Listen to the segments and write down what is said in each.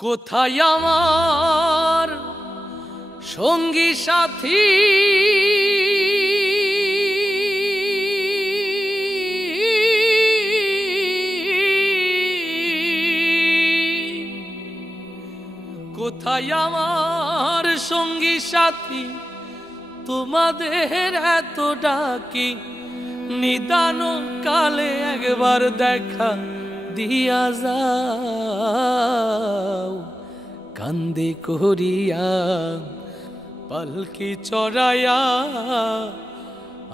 কোথায় আমার সঙ্গী সাথী কোথায় আমার সঙ্গী সাথী তোমাদের এত ডাকি নিদান কালে একবার দেখা দিয়া যাও কান্দে করিয়া পালকি চড়াইয়া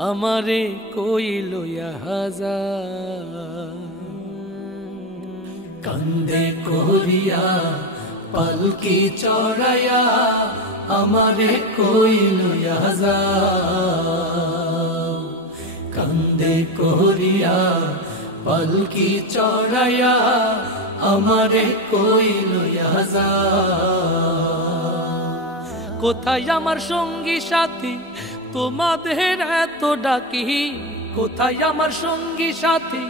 আমারে কই লইয়া যাও কান্দে করিয়া পালকি চড়াইয়া আমারে কই লইয়া যাও কান্দে করিয়া পালকি চড়াইয়া আমারে কই লইয়া যাও কোথায় আমার সঙ্গী সাথী তোমাদের এত ডাকি কোথায় আমার সঙ্গী সাথী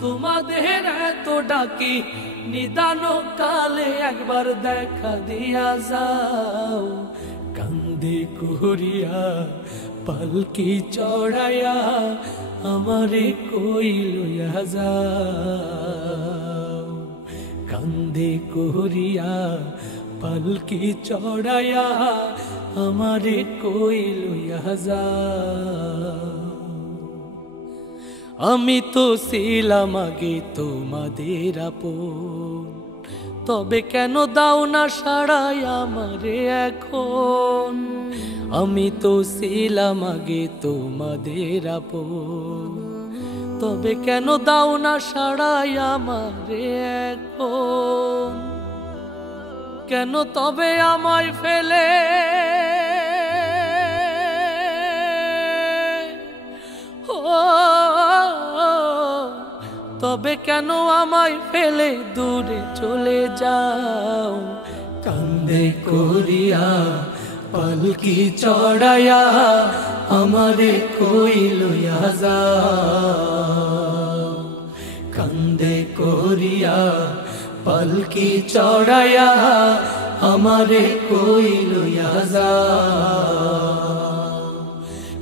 তোমাদের এত ডাকি নিদান কালে একবার দেখা দিয়া যাও কান্দে করিয়া পালকি চড়াইয়া আমারে কই লইয়া যাও কান্দে করিয়া পালকি চড়াইয়া আমারে কই লইয়া যাও আমি তো ছিলাম আগে তোমাদের আপন তবে কেন দাও না সাড়াই আমারে এখন আমি তো ছিলাম আগে তোমাদের আপন তবে কেন দাও না সাড়াই আমারে এখন কেন তবে আমায় ফেলে তবে কেন আমায় ফেলে দূরে চলে যাও কান্দে করিয়া পালকি চড়াইয়া আমারে কই লইয়া যাও কান্দে করিয়া পালকি চড়াইয়া আমারে কই লইয়া যাও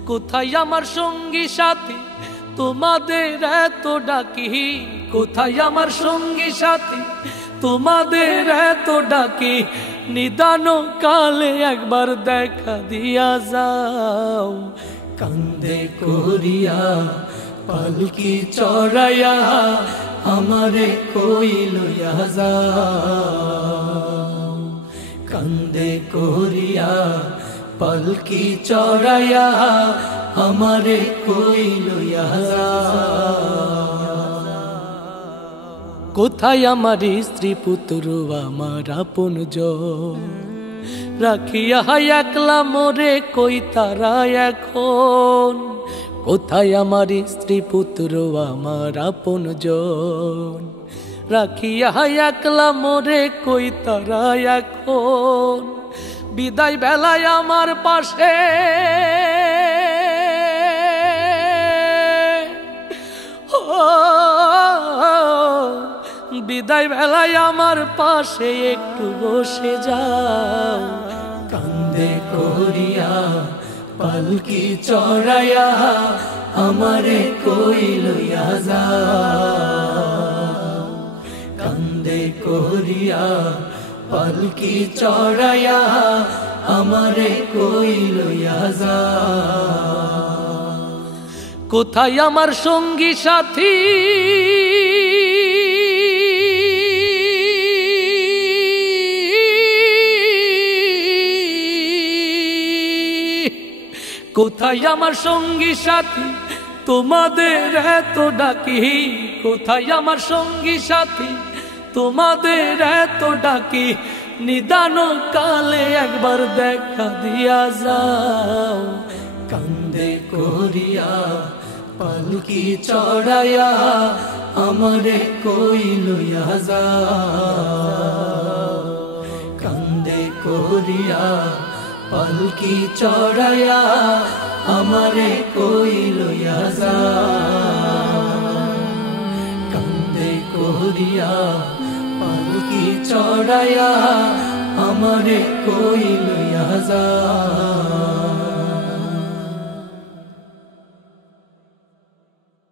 কোথায় আমার সঙ্গী সাথী তোমাদের এত ডাকি কোথায় আমার সঙ্গী সাথী তোমাদের এত ডাকি নিদান কালে একবার দেখা দিয়া যাও কান্দে করিয়া পালকি চড়াইয়া আমারে কই লইয়া যাও কান্দে করিয়া পালকি চড়াইয়া আমারে কই লইয়া কোথায় আমার স্ত্রী পুত্র আমার আপনজন রাখিয়া একলা মোরে কই তারা এখন কোথায় আমার স্ত্রী পুত্র আমার আপনজন রাখিয়া একলা মোরে কই তারা এখন বিদায় বেলায় আমার পাশে বিদায় বেলায় আমার পাশে একটু বসে যাও কান্দে করিয়া পালকি চড়াইয়া আমারে কই লইয়া যাও কান্দে করিয়া পালকি চড়াইয়া আমারে কই লইয়া যাও কোথায় আমার সঙ্গী সাথী কোথায় আমার সঙ্গী সাথী তোমাদের এত ডাকি কোথায় আমার সঙ্গী সাথী তোমাদের এত ডাকি নিদান কালে একবার দেখা দিয়া যাও কান্দে করিয়া পালকি চড়াইয়া আমারে কই লইয়া যাও কান্দে করিয়া পালকি চড়াইয়া আমারে কই লইয়া যাও কান্দে করিয়া চড়াইয়া আমারে কই লইয়া যায়।